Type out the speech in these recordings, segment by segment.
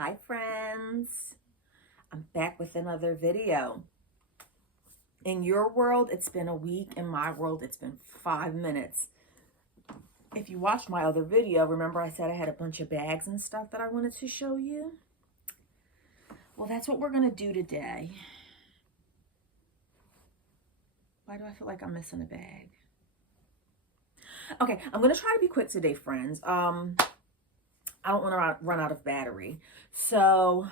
Hi friends, I'm back with another video. In your world, it's been a week. In my world, it's been 5 minutes. If you watched my other video, remember I said I had a bunch of bags and stuff that I wanted to show you? Well, that's what we're going to do today. Why do I feel like I'm missing a bag? Okay, I'm going to try to be quick today, friends. I don't want to run out of battery. So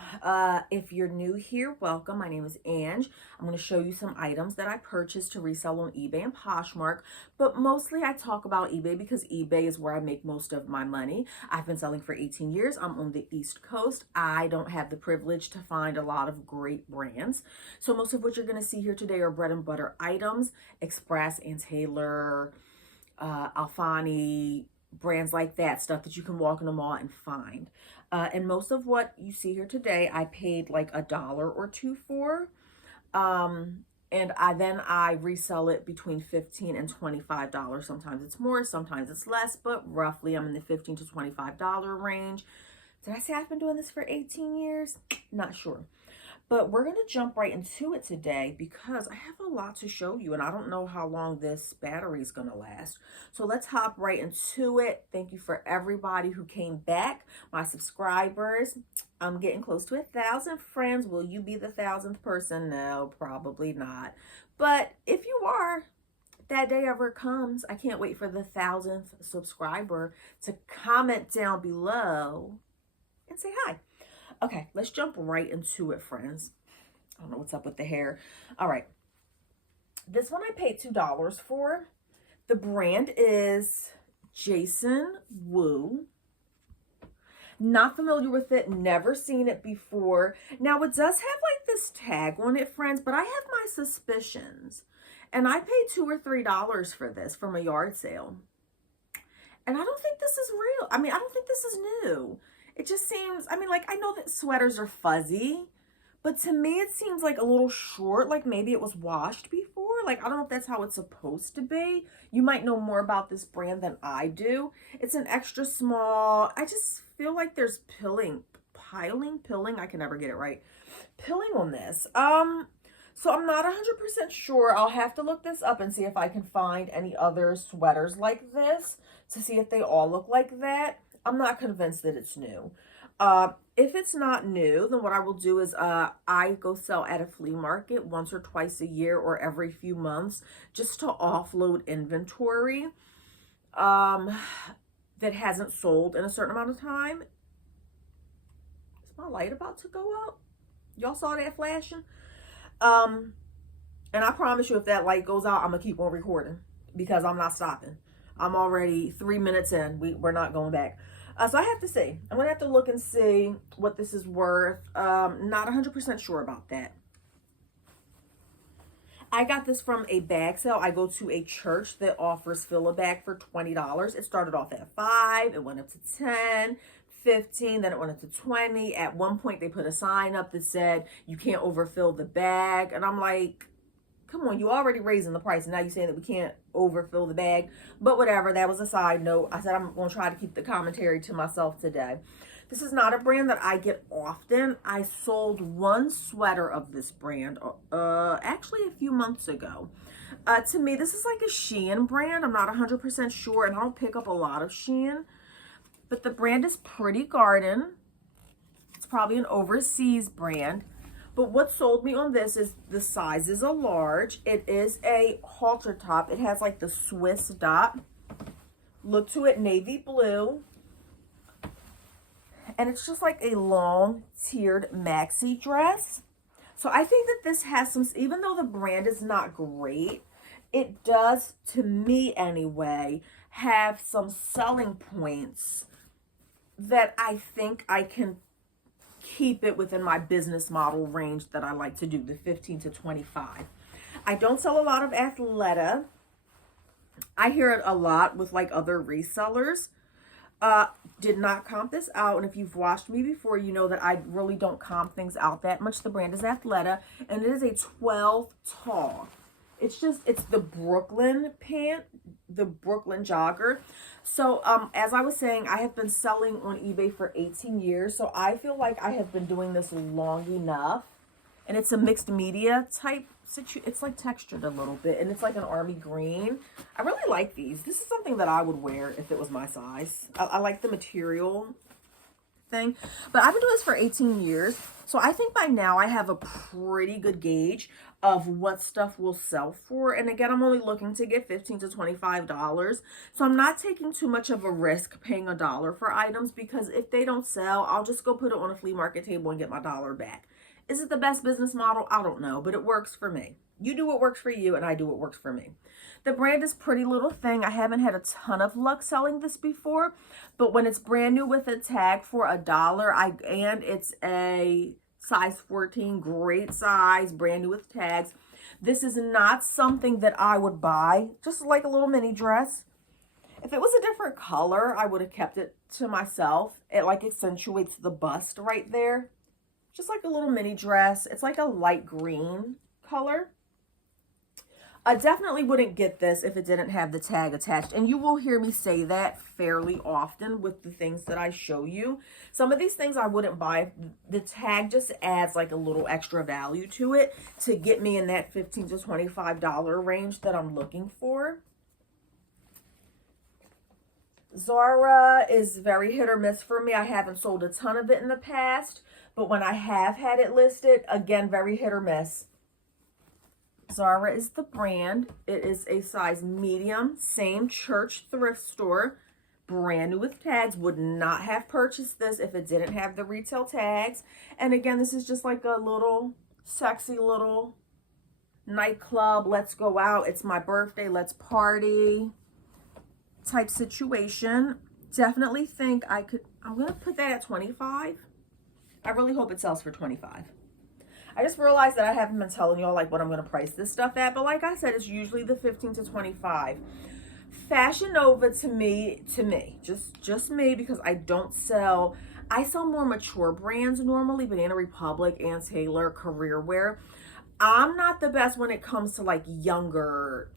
if you're new here, welcome. My name is Ange. I'm going to show you some items that I purchased to resell on eBay and Poshmark. But mostly I talk about eBay because eBay is where I make most of my money. I've been selling for 18 years. I'm on the East Coast. I don't have the privilege to find a lot of great brands. So most of what you're going to see here today are bread and butter items. Express and Taylor, Alfani, brands like that, stuff that you can walk in the mall and find. And most of what you see here today, I paid like $1 or $2 for. And I resell it between $15 and $25. Sometimes it's more, sometimes it's less, but roughly I'm in the $15 to $25 range. Did I say I've been doing this for 18 years? Not sure. But we're going to jump right into it today because I have a lot to show you and I don't know how long this battery is going to last. So let's hop right into it. Thank you for everybody who came back, my subscribers. I'm getting close to 1,000 friends. Will you be the 1,000th person? No, probably not. But if you are, that day ever comes, I can't wait for the 1,000th subscriber to comment down below and say hi. Okay, let's jump right into it, friends. I don't know what's up with the hair. All right. This one I paid $2 for. The brand is Jason Wu. Not familiar with it, never seen it before. Now, it does have like this tag on it, friends, but I have my suspicions. And I paid $2 or $3 for this from a yard sale. And I don't think this is real. I don't think this is new. It just seems, like, I know that sweaters are fuzzy, but to me it seems like a little short, like maybe it was washed before. Like, I don't know if that's how it's supposed to be. You might know more about this brand than I do. It's an extra small. I just feel like there's pilling, I can never get it right. Pilling on this. So I'm not 100% sure. I'll have to look this up and see if I can find any other sweaters like this to see if they all look like that. I'm not convinced that it's new. If it's not new, then what I will do is I go sell at a flea market once or twice a year or every few months just to offload inventory that hasn't sold in a certain amount of time. Is my light about to go out? Y'all saw that flashing? And I promise you, if that light goes out, I'm going to keep on recording because I'm not stopping. I'm already 3 minutes in. We're not going back. So I have to see. I'm going to have to look and see what this is worth. Not 100% sure about that. I got this from a bag sale. I go to a church that offers fill a bag for $20. It started off at $5. It went up to $10, $15. Then it went up to $20. At one point, they put a sign up that said, you can't overfill the bag. And I'm like, come on, you already raising the price, and now you're saying that we can't overfill the bag. But whatever, that was a side note. I said I'm going to try to keep the commentary to myself today. This is not a brand that I get often. I sold one sweater of this brand actually a few months ago. To me, this is like a Shein brand. I'm not 100% sure, and I don't pick up a lot of Shein. But the brand is Pretty Garden. It's probably an overseas brand. But what sold me on this is the size is a large. It is a halter top. It has like the Swiss dot. Look to it, navy blue. And it's just like a long tiered maxi dress. So I think that this has some, even though the brand is not great, it does, to me anyway, have some selling points that I think I can keep it within my business model range that I like to do, the 15 to 25. I don't sell a lot of Athleta. I hear it a lot with like other resellers. Did not comp this out, and if you've watched me before, you know that I really don't comp things out that much. The brand is Athleta, and it is a 12 tall. It's the Brooklyn pant. the Brooklyn jogger. So as I was saying, I have been selling on eBay for 18 years. So I feel like I have been doing this long enough. And it's a mixed media type situation. It's like textured a little bit, and it's like an army green. I really like these. This is something that I would wear if it was my size. I like the material thing. But I've been doing this for 18 years. So I think by now I have a pretty good gauge of what stuff will sell for. And again, I'm only looking to get $15 to $25. So I'm not taking too much of a risk paying $1 for items, because if they don't sell, I'll just go put it on a flea market table and get my dollar back. Is it the best business model? I don't know, but it works for me. You do what works for you, and I do what works for me. The brand is Pretty Little Thing. I haven't had a ton of luck selling this before, but when it's brand new with a tag for $1, and it's a size 14, great size, brand new with tags. This is not something that I would buy, just like a little mini dress. If it was a different color, I would have kept it to myself. It like accentuates the bust right there. Just like a little mini dress. It's like a light green color. I definitely wouldn't get this if it didn't have the tag attached. And you will hear me say that fairly often with the things that I show you. Some of these things I wouldn't buy. The tag just adds like a little extra value to it to get me in that $15 to $25 range that I'm looking for. Zara is very hit or miss for me. I haven't sold a ton of it in the past, but when I have had it listed, again, very hit or miss. Zara is the brand. It is a size medium, same church thrift store, brand new with tags. Would not have purchased this if it didn't have the retail tags. And again, this is just like a little sexy little nightclub, let's go out, it's my birthday, let's party type situation. Definitely think I'm going to put that at 25. I really hope it sells for 25. I just realized that I haven't been telling y'all like what I'm going to price this stuff at, but like I said, it's usually the 15 to 25. Fashion Nova to me, just me, because I sell more mature brands normally, Banana Republic, Ann Taylor, Career Wear. I'm not the best when it comes to like younger.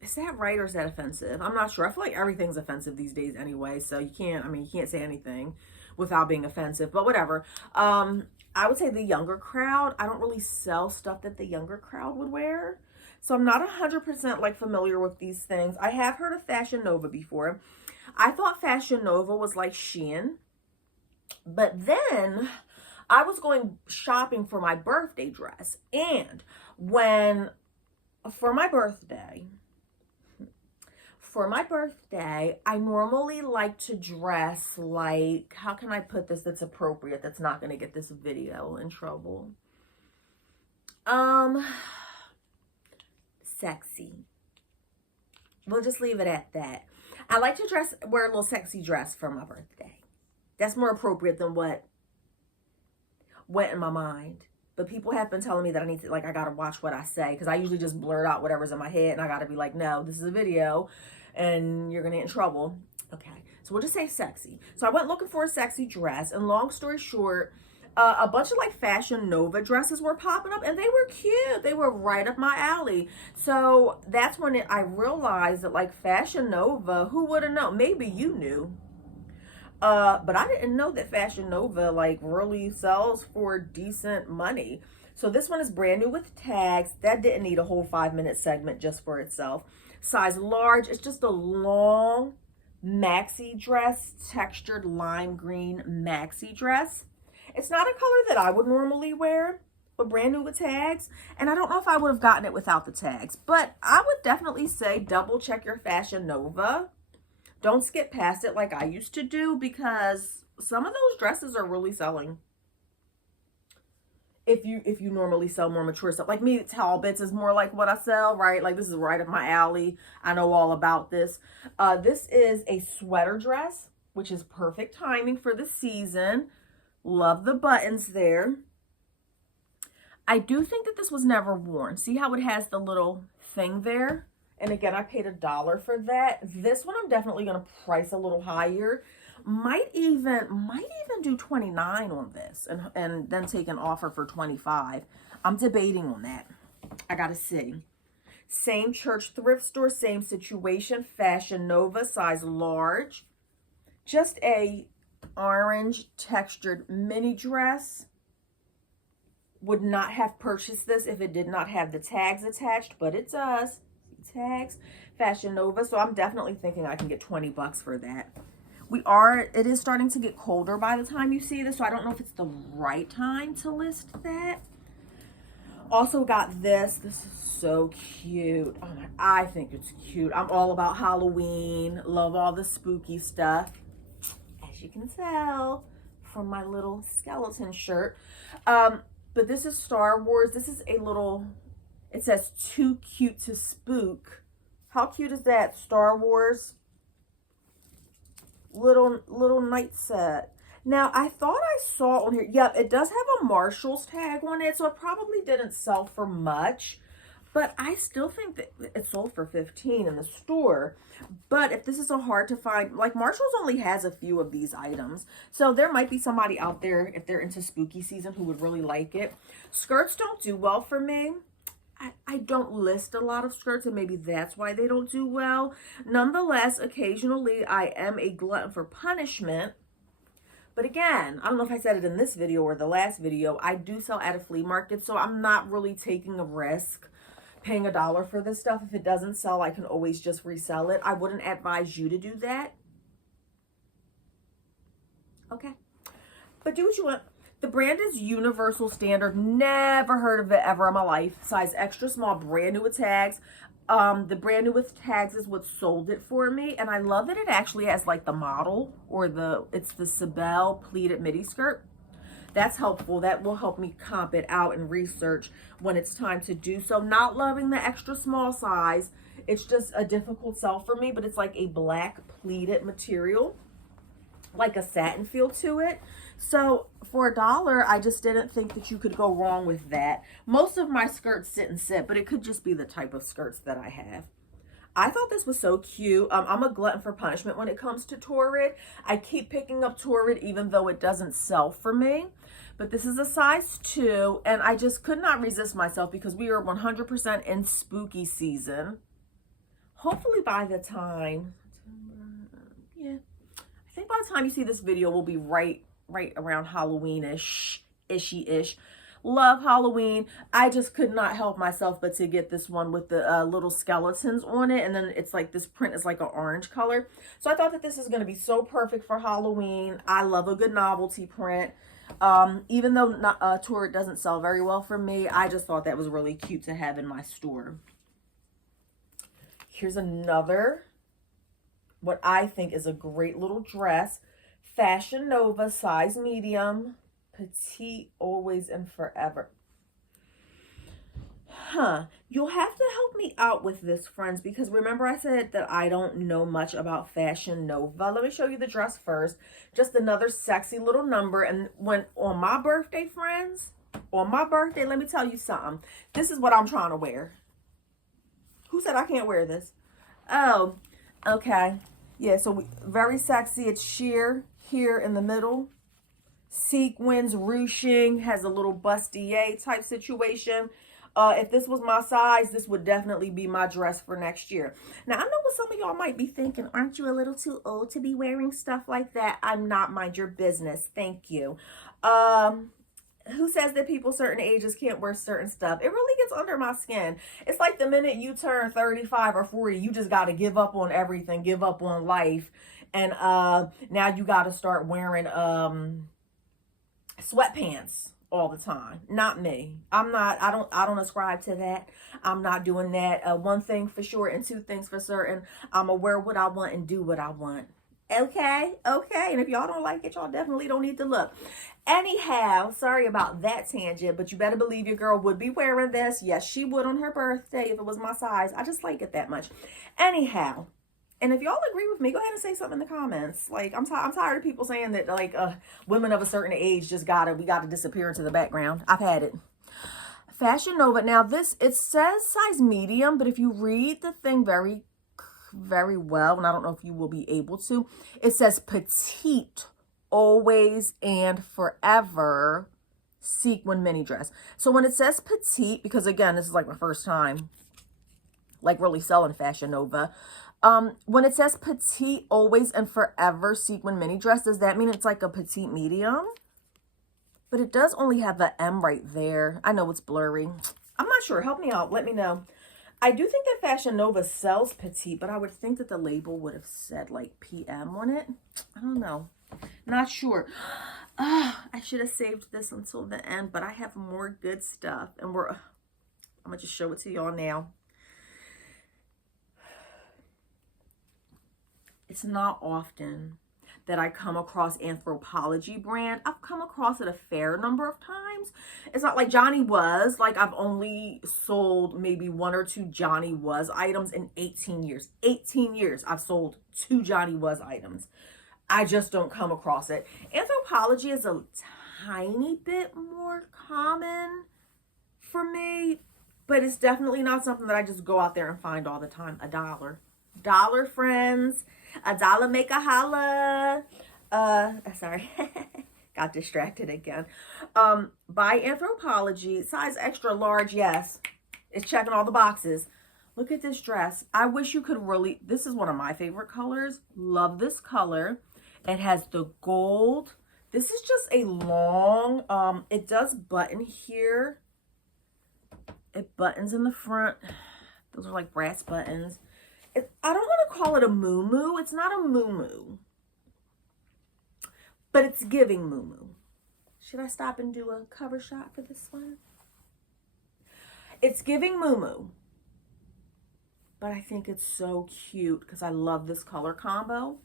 Is that right or is that offensive? I'm not sure. I feel like everything's offensive these days anyway, so you can't say anything without being offensive, but whatever. I would say the younger crowd, I don't really sell stuff that the younger crowd would wear. So I'm not 100% like familiar with these things. I have heard of Fashion Nova before. I thought Fashion Nova was like Shein. But then I was going shopping for my birthday dress. And for my birthday, I normally like to dress like, how can I put this that's appropriate, that's not going to get this video in trouble? Sexy. We'll just leave it at that. I like to wear a little sexy dress for my birthday. That's more appropriate than what went in my mind. But people have been telling me that I gotta watch what I say, because I usually just blurt out whatever's in my head, and I gotta be like, no, this is a video and you're gonna get in trouble. Okay, so we'll just say sexy. So I went looking for a sexy dress, and long story short, a bunch of like Fashion Nova dresses were popping up, and they were cute. They were right up my alley. So that's when I realized that like Fashion Nova, who would have known? Maybe you knew. But I didn't know that Fashion Nova like really sells for decent money. So this one is brand new with tags. That didn't need a whole 5-minute segment just for itself. Size large. It's just a long maxi dress, textured lime green maxi dress. It's not a color that I would normally wear, but brand new with tags. And I don't know if I would have gotten it without the tags, but I would definitely say double check your Fashion Nova. Don't skip past it like I used to do, because some of those dresses are really selling. If you normally sell more mature stuff, like me, Talbots is more like what I sell, right? Like this is right up my alley. I know all about this. This is a sweater dress, which is perfect timing for the season. Love the buttons there. I do think that this was never worn. See how it has the little thing there? And again, I paid $1 for that. This one I'm definitely going to price a little higher. Might even do 29 on this and then take an offer for 25. I'm debating on that. I got to see. Same church thrift store, same situation. Fashion Nova, size large. Just a orange textured mini dress. Would not have purchased this if it did not have the tags attached, but it does. Tags, Fashion Nova. So I'm definitely thinking I can get 20 bucks for that. It is starting to get colder by the time you see this, so I don't know if it's the right time to list that. Also got this. This is so cute. Oh my, I think it's cute. I'm all about Halloween. Love all the spooky stuff, as you can tell from my little skeleton shirt. But this is Star Wars. This is a little, it says too cute to spook. How cute is that? Star Wars little night set. Now, I thought I saw on here, yep, it does have a Marshall's tag on it, so it probably didn't sell for much, but I still think that it sold for $15 in the store. But if this is so hard to find, like Marshall's only has a few of these items, so there might be somebody out there, if they're into spooky season, who would really like it. Skirts don't do well for me. I don't list a lot of skirts, and maybe that's why they don't do well. Nonetheless, occasionally I am a glutton for punishment. But again, I don't know if I said it in this video or the last video, I do sell at a flea market, so I'm not really taking a risk paying $1 for this stuff. If it doesn't sell, I can always just resell it. I wouldn't advise you to do that. Okay. But do what you want. The brand is Universal Standard. Never heard of it ever in my life. Size extra small, brand new with tags. The brand new with tags is what sold it for me. And I love that it actually has like the model, or it's the Sibel pleated midi skirt. That's helpful. That will help me comp it out and research when it's time to do so. Not loving the extra small size. It's just a difficult sell for me, but it's like a black pleated material, like a satin feel to it. So for $1, I just didn't think that you could go wrong with that. Most of my skirts didn't sit, but it could just be the type of skirts that I have. I thought this was so cute. I'm a glutton for punishment when it comes to Torrid. I keep picking up Torrid even though it doesn't sell for me. But this is a size 2, and I just could not resist myself because we are 100% in spooky season. Hopefully by the time, I think by the time you see this video, we'll be right around Halloween-ish, ishy-ish. Love Halloween. I just could not help myself but to get this one with the little skeletons on it. And then it's like this print is like an orange color. So I thought that this is going to be so perfect for Halloween. I love a good novelty print. Even though Torrid doesn't sell very well for me, I just thought that was really cute to have in my store. Here's another, what I think is a great little dress. Fashion Nova, size medium, petite, always and forever. You'll have to help me out with this, friends, because remember I said that I don't know much about Fashion Nova. Let me show you the dress first. Just another sexy little number. And when on my birthday, friends, on my birthday, let me tell you something. This is what I'm trying to wear. Who said I can't wear this? Oh, okay. Yeah, so very sexy. It's sheer here in the middle. Sequins, ruching, has a little bustier type situation. If this was my size, this would definitely be my dress for next year. Now, I know what some of y'all might be thinking. Aren't you a little too old to be wearing stuff like that? I'm not. Mind your business. Thank you. Who says that people certain ages can't wear certain stuff? It really gets under my skin. It's like the minute you turn 35 or 40, you just got to give up on everything, give up on life. And now you got to start wearing sweatpants all the time. Not me. I don't ascribe to that. I'm not doing that. One thing for sure and two things for certain. I'm gonna wear what I want and do what I want. Okay. And if y'all don't like it, y'all definitely don't need to look. Anyhow, sorry about that tangent, but you better believe your girl would be wearing this. Yes, she would on her birthday if it was my size. I just like it that much. Anyhow, and if y'all agree with me, go ahead and say something in the comments. Like, I'm tired of people saying that, like, women of a certain age we gotta disappear into the background. I've had it. Fashion Nova. Now, it says size medium, but if you read the thing very, very well, and I don't know if you will be able to, it says petite, always and forever, sequin mini dress. So when it says petite, because again, this is like my first time like really selling Fashion Nova. When it says petite always and forever sequin mini dress, does that mean it's like a petite medium? But it does only have the M right there. I know it's blurry. I'm not sure. Help me out. Let me know. I do think that Fashion Nova sells petite, but I would think that the label would have said like PM on it. I don't know. Not sure. I should have saved this until the end, but I have more good stuff. And I'm going to just show it to y'all now. It's not often that I come across Anthropologie brand. I've come across it a fair number of times. It's not like Johnny Was. Like, I've only sold maybe 1 or 2 Johnny Was items in 18 years. 18 years I've sold 2 Johnny Was items. I just don't come across it. Anthropologie is a tiny bit more common for me, but it's definitely not something that I just go out there and find all the time. $1. $1, friends. $1 make a holla. Sorry. Got distracted again. By Anthropologie, size extra large, yes. It's checking all the boxes. Look at this dress. I wish you could really, this is one of my favorite colors. Love this color. It has the gold. This is just a long, it does button here. It buttons in the front. Those are like brass buttons. I don't want to call it a muumuu. It's not a muumuu, but it's giving muumuu. Should I stop and do a cover shot for this one? It's giving muumuu, but I think it's so cute because I love this color combo.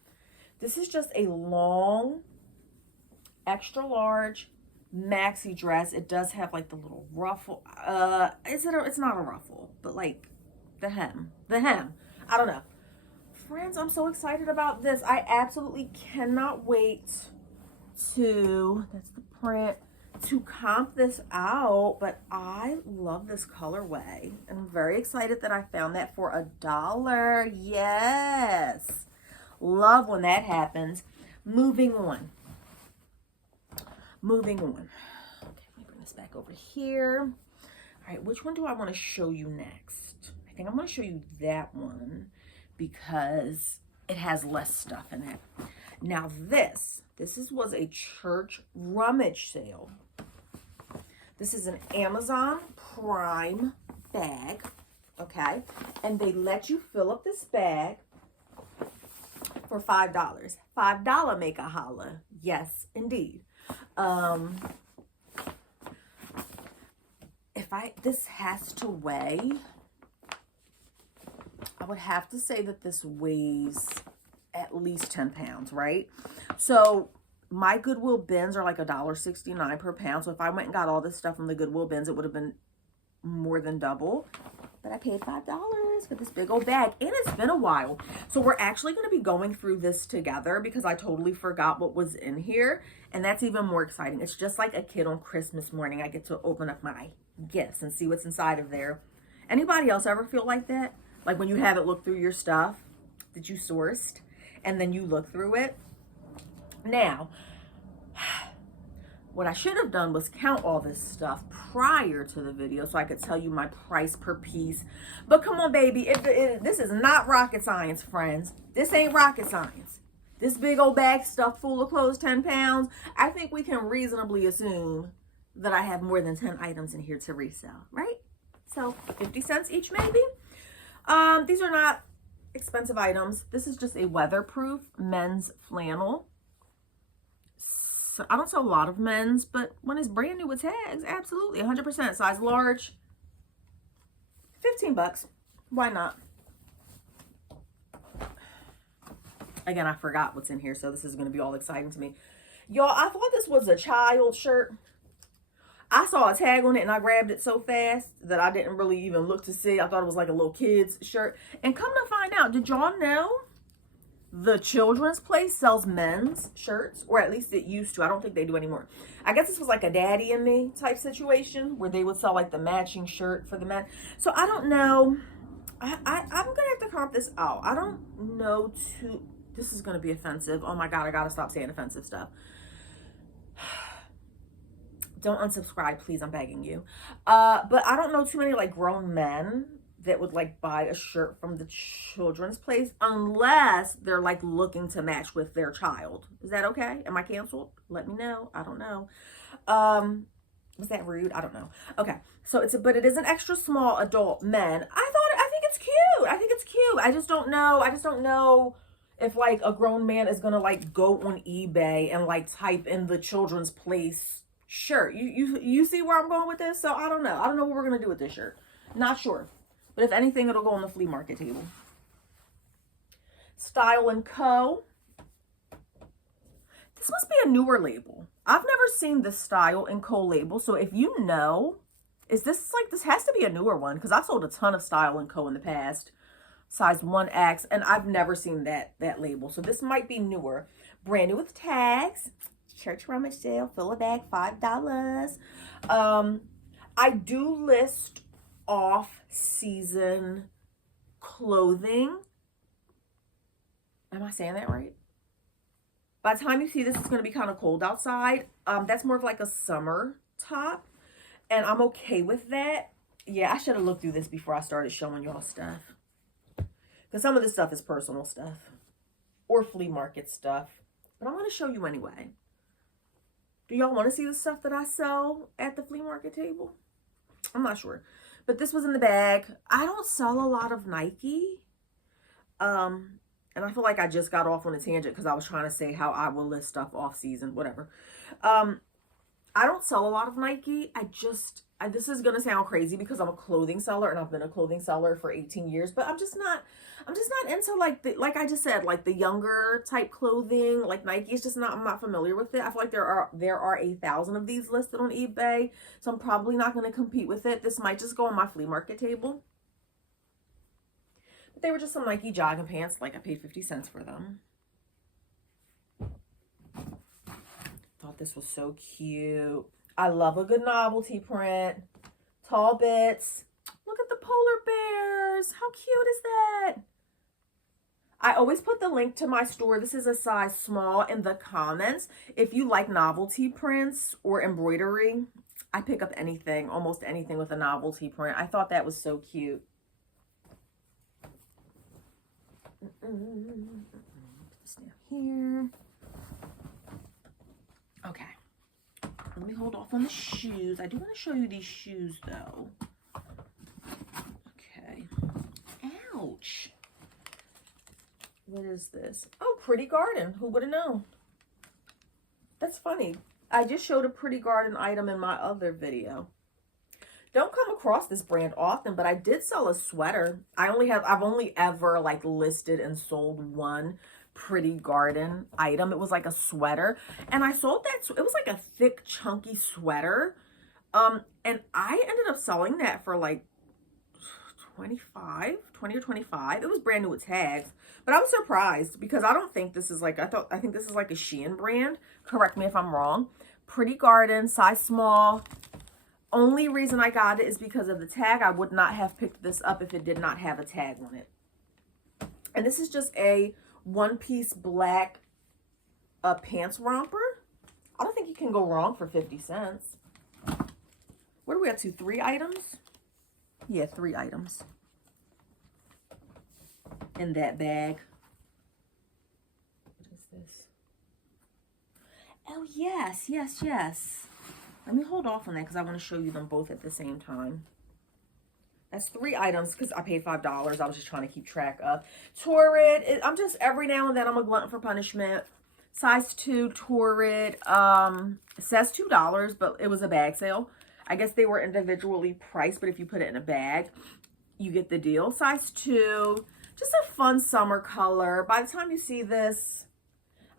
This is just a long, extra large maxi dress. It does have like the little ruffle. It's not a ruffle, but like the hem. I don't know. Friends, I'm so excited about this. I absolutely cannot wait to, that's the print, to comp this out. But I love this colorway. And I'm very excited that I found that for $1. Yes. Love when that happens. Moving on. Okay, let me bring this back over here. All right, which one do I want to show you next? I think I'm going to show you that one because it has less stuff in it. Now this was a church rummage sale. This is an Amazon Prime bag, okay? And they let you fill up this bag for $5. $5 make a holla. Yes, indeed. This has to weigh, I would have to say that this weighs at least 10 pounds, right? So my Goodwill bins are like $1.69 per pound. So if I went and got all this stuff from the Goodwill bins, it would have been more than double. But I paid $5 for this big old bag, and it's been a while. So we're actually going to be going through this together because I totally forgot what was in here, and that's even more exciting. It's just like a kid on Christmas morning. I get to open up my gifts and see what's inside of there. Anybody else ever feel like that? Like when you haven't looked through your stuff that you sourced, and then you look through it? Now, what I should have done was count all this stuff prior to the video so I could tell you my price per piece. But come on, baby. This is not rocket science, friends. This ain't rocket science. This big old bag stuffed full of clothes, 10 pounds. I think we can reasonably assume that I have more than 10 items in here to resell, right? So 50 cents each, maybe. These are not expensive items. This is just a weatherproof men's flannel. So I don't sell a lot of men's, but when it's brand new with tags, absolutely, 100%. Size large, 15 bucks. Why not? Again, I forgot what's in here, so this is going to be all exciting to me. Y'all, I thought this was a child shirt. I saw a tag on it, and I grabbed it so fast that I didn't really even look to see. I thought it was like a little kid's shirt. And come to find out, did y'all know the children's place sells men's shirts? Or at least it used to. I don't think they do anymore. I guess this was like a daddy and me type situation where they would sell like the matching shirt for the men. So I don't know. I'm going to have to comp this out. I don't know this is going to be offensive. Oh my God, I got to stop saying offensive stuff. Don't unsubscribe, please. I'm begging you. But I don't know too many like grown men that would like buy a shirt from the children's place unless they're like looking to match with their child. Is that okay? Am I canceled? Let me know. I don't know. Was that rude? I don't know. Okay. So but it is an extra small adult men. I think it's cute. I think it's cute. I just don't know if like a grown man is gonna like go on eBay and like type in the children's place shirt. You see where I'm going with this? So I don't know. I don't know what we're gonna do with this shirt. Not sure. But if anything, it'll go on the flea market table. Style & Co. This must be a newer label. I've never seen this Style & Co label. So if you know, is this like, this has to be a newer one because I've sold a ton of Style & Co in the past. Size 1X, and I've never seen that label. So this might be newer. Brand new with tags. Church rummage sale, fill a bag, $5. I do list off-season clothing. Am I saying that right? By the time you see this, it's going to be kind of cold outside. That's more of like a summer top, and I'm okay with that. Yeah, I should have looked through this before I started showing y'all stuff. Because some of this stuff is personal stuff or flea market stuff. But I'm going to show you anyway. Do y'all want to see the stuff that I sell at the flea market table? I'm not sure. But this was in the bag. I don't sell a lot of Nike. And I feel like I just got off on a tangent because I was trying to say how I will list stuff off season, whatever. I don't sell a lot of Nike. This is going to sound crazy because I'm a clothing seller and I've been a clothing seller for 18 years, but I'm just not into like I just said, like the younger type clothing, like Nike is just not, I'm not familiar with it. I feel like there are 1,000 of these listed on eBay. So I'm probably not going to compete with it. This might just go on my flea market table. But they were just some Nike jogging pants. Like I paid 50 cents for them. Thought this was so cute. I love a good novelty print. Tall bits. Look at the polar bears. How cute is that? I always put the link to my store. This is a size small in the comments. If you like novelty prints or embroidery, I pick up anything, almost anything with a novelty print. I thought that was so cute. Put this down here. Okay. Let me hold off on the shoes. I do want to show you these shoes though. Okay. Ouch. What is this? Oh, Pretty Garden. Who would have known? That's funny. I just showed a Pretty Garden item in my other video. Don't come across this brand often, but I did sell a sweater. I've only ever like listed and sold one Pretty Garden item. It was like a sweater, and I sold that. It was like a thick, chunky sweater, and I ended up selling that for like 20 or 25. It was brand new with tags, but I was surprised because I don't think this is like, I think this is like a Shein brand. Correct me if I'm wrong. Pretty Garden, size small. Only reason I got it is because of the tag. I would not have picked this up if it did not have a tag on it. And this is just a one-piece black pants romper. I don't think you can go wrong for 50 cents. What are we up to? 3 items? Yeah, 3 items in that bag. What is this? Oh, yes. Let me hold off on that because I want to show you them both at the same time. That's 3 items because I paid $5. I was just trying to keep track of. Torrid. I'm just, every now and then I'm a glutton for punishment. Size 2 Torrid. It says $2, but it was a bag sale. I guess they were individually priced, but if you put it in a bag, you get the deal. Size 2. Just a fun summer color. By the time you see this,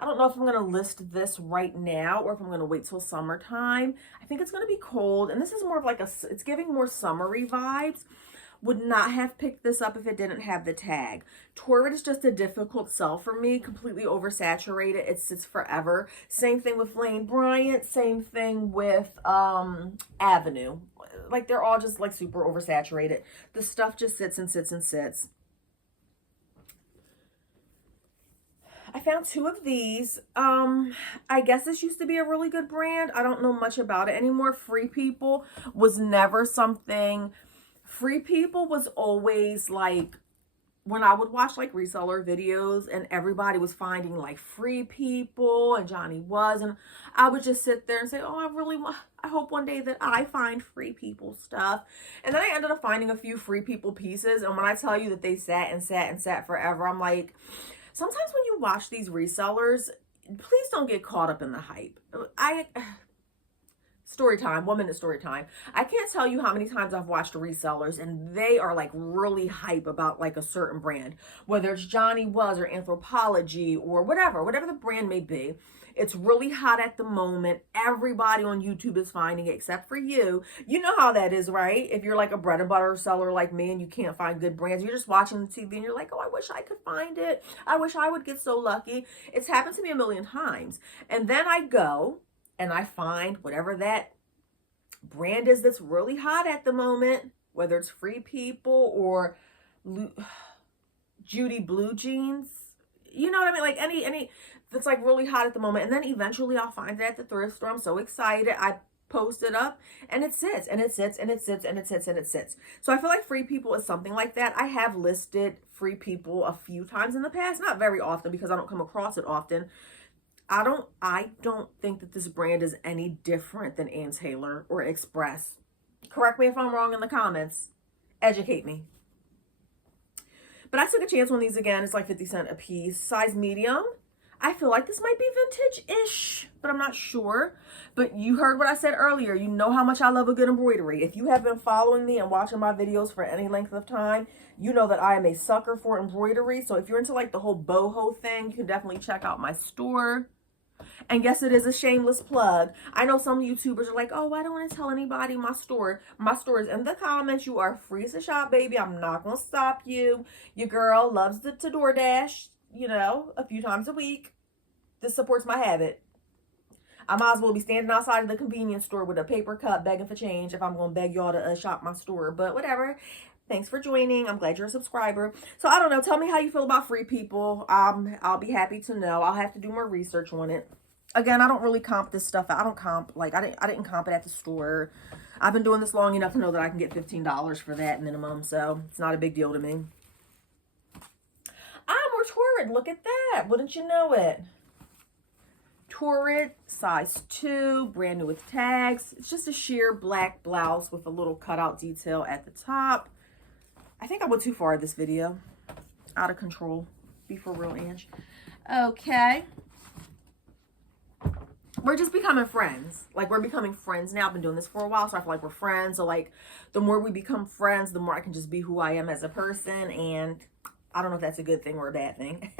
I don't know if I'm going to list this right now or if I'm going to wait till summertime. I think it's going to be cold. And this is more of like it's giving more summery vibes. Would not have picked this up if it didn't have the tag. Torrid is just a difficult sell for me. Completely oversaturated. It sits forever. Same thing with Lane Bryant. Same thing with Avenue. Like they're all just like super oversaturated. The stuff just sits and sits and sits. I found 2 of these. I guess this used to be a really good brand. I don't know much about it anymore. Free People was never something Free People was always like, when I would watch like reseller videos and everybody was finding like Free People and Johnny Was, and I would just sit there and say, oh, I hope one day that I find Free People stuff. And then I ended up finding a few Free People pieces. And when I tell you that they sat and sat and sat forever, I'm like, sometimes when you watch these resellers, please don't get caught up in the hype. Story time, 1 minute story time. I can't tell you how many times I've watched resellers and they are like really hype about like a certain brand, whether it's Johnny Was or Anthropology or whatever the brand may be. It's really hot at the moment. Everybody on YouTube is finding it except for you. You know how that is, right? If you're like a bread and butter seller like me and you can't find good brands, you're just watching the TV and you're like, oh, I wish I could find it. I wish I would get so lucky. It's happened to me a million times. And then I go and I find whatever that brand is that's really hot at the moment, whether it's Free People or Judy Blue Jeans, you know what I mean? Like any that's like really hot at the moment. And then eventually I'll find it at the thrift store. I'm so excited. I post it up and it sits and it sits and it sits and it sits and it sits. So I feel like Free People is something like that. I have listed Free People a few times in the past, not very often because I don't come across it often. I don't think that this brand is any different than Ann Taylor or Express. Correct me if I'm wrong in the comments. Educate me. But I took a chance on these again. It's like 50 cents a piece. Size medium. I feel like this might be vintage-ish, but I'm not sure. But you heard what I said earlier. You know how much I love a good embroidery. If you have been following me and watching my videos for any length of time, you know that I am a sucker for embroidery. So if you're into like the whole boho thing, you can definitely check out my store. And yes, it is a shameless plug. I know some YouTubers are like, oh, I don't want to tell anybody my store. My store is in the comments. You are free to shop, baby. I'm not going to stop you. Your girl loves to DoorDash, you know, a few times a week. This supports my habit. I might as well be standing outside of the convenience store with a paper cup begging for change if I'm going to beg y'all to shop my store. But whatever. Thanks for joining. I'm glad you're a subscriber. So I don't know. Tell me how you feel about Free People. I'll be happy to know. I'll have to do more research on it. Again, I don't really comp this stuff. I don't comp, like, I didn't comp it at the store. I've been doing this long enough to know that I can get $15 for that minimum. So it's not a big deal to me. More Torrid. Look at that. Wouldn't you know it? Torrid, size 2, brand new with tags. It's just a sheer black blouse with a little cutout detail at the top. I think I went too far in this video. Out of control. Be for real, Ange. Okay. We're just becoming friends. Like, we're becoming friends now. I've been doing this for a while, so I feel like we're friends. So, like, the more we become friends, the more I can just be who I am as a person. And I don't know if that's a good thing or a bad thing.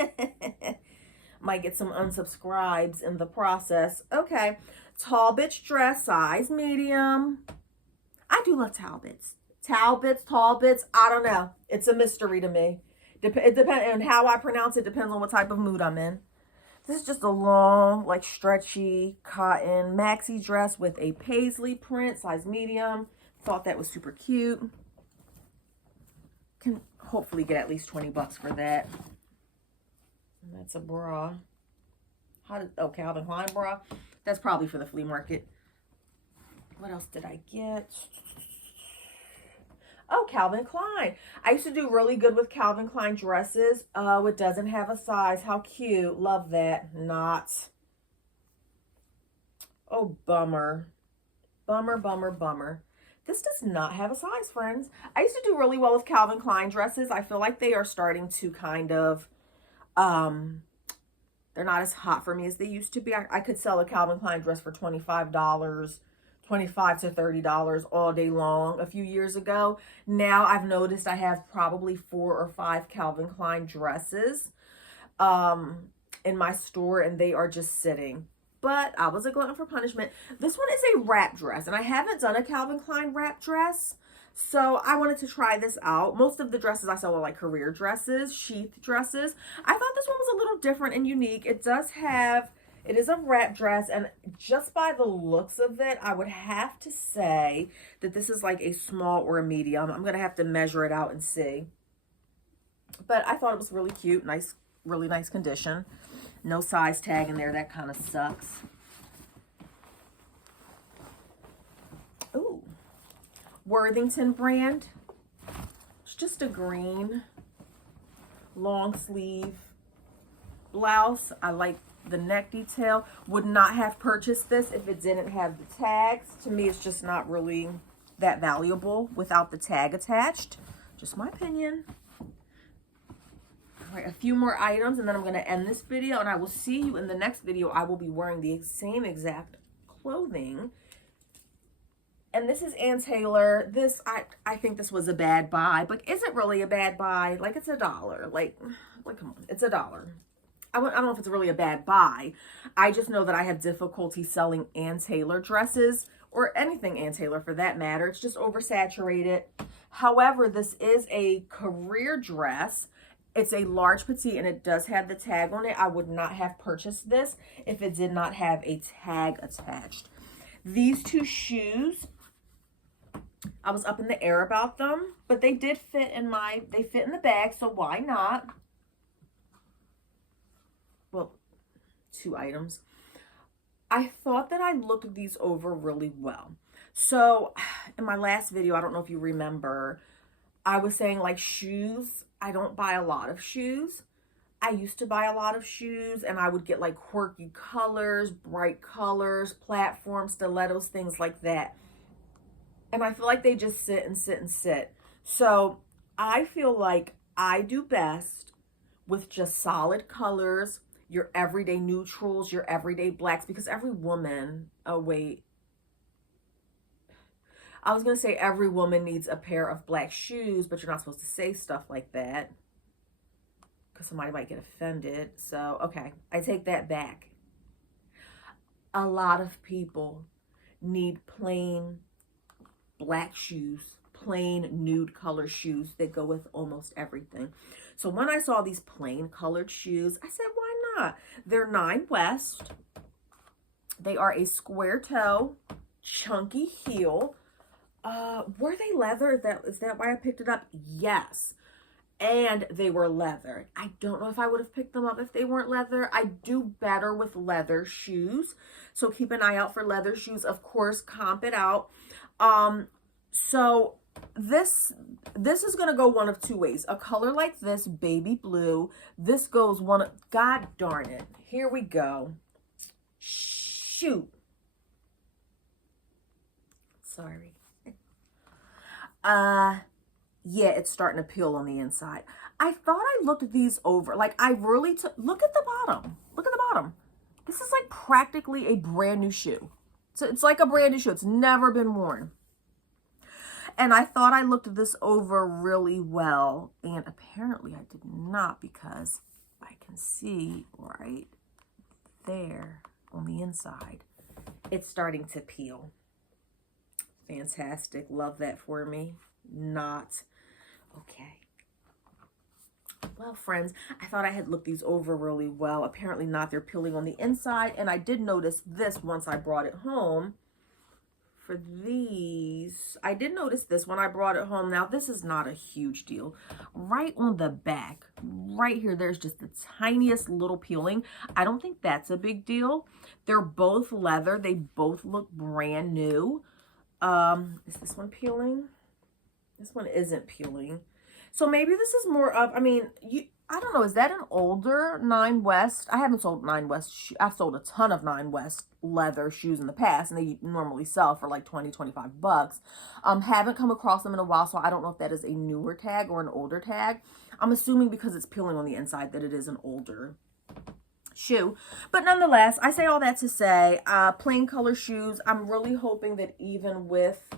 Might get some unsubscribes in the process. Okay. Tall bitch dress, size medium. I do love Talbots. Talbots, tall bits, I don't know. It's a mystery to me. It depends on how I pronounce it. Depends on what type of mood I'm in. This is just a long, like stretchy cotton maxi dress with a paisley print, size medium. Thought that was super cute. Can hopefully get at least 20 bucks for that. And that's a bra. Calvin Klein bra. That's probably for the flea market. What else did I get? Oh, Calvin Klein. I used to do really good with Calvin Klein dresses. Oh, it doesn't have a size. How cute. Love that. Not. Oh, bummer. Bummer, bummer, bummer. This does not have a size, friends. I used to do really well with Calvin Klein dresses. I feel like they are starting to kind of, they're not as hot for me as they used to be. I could sell a Calvin Klein dress for $25, $25 to $30 all day long a few years ago. Now I've noticed I have probably 4 or 5 Calvin Klein dresses in my store, and they are just sitting. But I was a glutton for punishment. This one is a wrap dress, and I haven't done a Calvin Klein wrap dress, so I wanted to try this out. Most of the dresses I sell are like career dresses, sheath dresses. I thought this one was a little different and unique. It is a wrap dress, and just by the looks of it, I would have to say that this is like a small or a medium. I'm going to have to measure it out and see. But I thought it was really cute, nice, really nice condition. No size tag in there. That kind of sucks. Ooh. Worthington brand. just a green long sleeve blouse. I like the neck detail. Would not have purchased this if it didn't have the tags. To me, it's just not really that valuable without the tag attached. Just my opinion. All right, a few more items and then I'm going to end this video, and I will see you in the next video. I will be wearing the same exact clothing. And this is Ann Taylor. This, I think this was a bad buy, but is it really a bad buy? Like, it's $1. Like come on, it's $1. I don't know if it's really a bad buy. I just know that I have difficulty selling Ann Taylor dresses, or anything Ann Taylor for that matter. It's just oversaturated. However, this is a career dress. It's a large petite and it does have the tag on it. I would not have purchased this if it did not have a tag attached. These two shoes, I was up in the air about them, but they did fit in they fit in the bag, so why not? Well, 2 items. I thought that I looked these over really well. So in my last video, I don't know if you remember, I was saying like shoes, I don't buy a lot of shoes. I used to buy a lot of shoes and I would get like quirky colors, bright colors, platforms, stilettos, things like that. And I feel like they just sit and sit and sit. So I feel like I do best with just solid colors, your everyday neutrals, your everyday blacks, because every woman, oh wait, I was going to say every woman needs a pair of black shoes, but you're not supposed to say stuff like that because somebody might get offended. So, okay, I take that back. A lot of people need plain black shoes, plain nude color shoes that go with almost everything. So when I saw these plain colored shoes, I said, why not? They're 9 West. They are a square toe, chunky heel. Were they leather? Is that why I picked it up? Yes. And they were leather. I don't know if I would have picked them up if they weren't leather. I do better with leather shoes. So keep an eye out for leather shoes. Of course, comp it out. So this is going to go one of 2 ways. A color like this, baby blue. This goes God darn it. Here we go. Shoot. Sorry. Yeah, it's starting to peel on the inside. I thought I looked these over. Like, I really took, look at the bottom. Look at the bottom. This is like practically a brand new shoe. So it's like a brand new shoe. It's never been worn. And I thought I looked this over really well. And apparently I did not, because I can see right there on the inside, it's starting to peel. Fantastic. Love that for me. Not. Okay. Well, friends, I thought I had looked these over really well. Apparently not. They're peeling on the inside. And I did notice this once I brought it home. For these, I did notice this when I brought it home. Now, this is not a huge deal. Right on the back, right here, there's just the tiniest little peeling. I don't think that's a big deal. They're both leather. They both look brand new. Is this one peeling? This one isn't peeling. So maybe this is more of, I don't know, is that an older 9 West? I haven't sold 9 West. I've sold a ton of 9 West leather shoes in the past, and they normally sell for like 20, 25 bucks. Haven't come across them in a while, so I don't know if that is a newer tag or an older tag. I'm assuming because it's peeling on the inside that it is an older shoe. But nonetheless, I say all that to say, plain color shoes. I'm really hoping that even with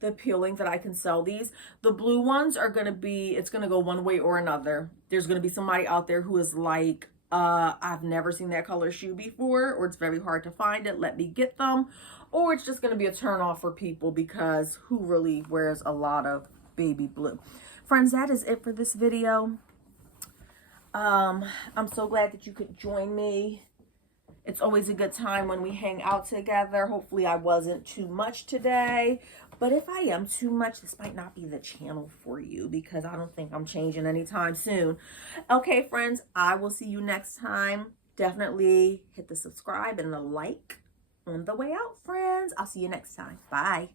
the peeling that I can sell these. The blue ones are going to be, it's going to go one way or another. There's going to be somebody out there who is like, I've never seen that color shoe before, or it's very hard to find it. Let me get them. Or it's just going to be a turn off for people because who really wears a lot of baby blue? Friends, that is it for this video. I'm so glad that you could join me. It's always a good time when we hang out together. Hopefully I wasn't too much today. But if I am too much, this might not be the channel for you because I don't think I'm changing anytime soon. Okay, friends, I will see you next time. Definitely hit the subscribe and the like on the way out, friends. I'll see you next time. Bye.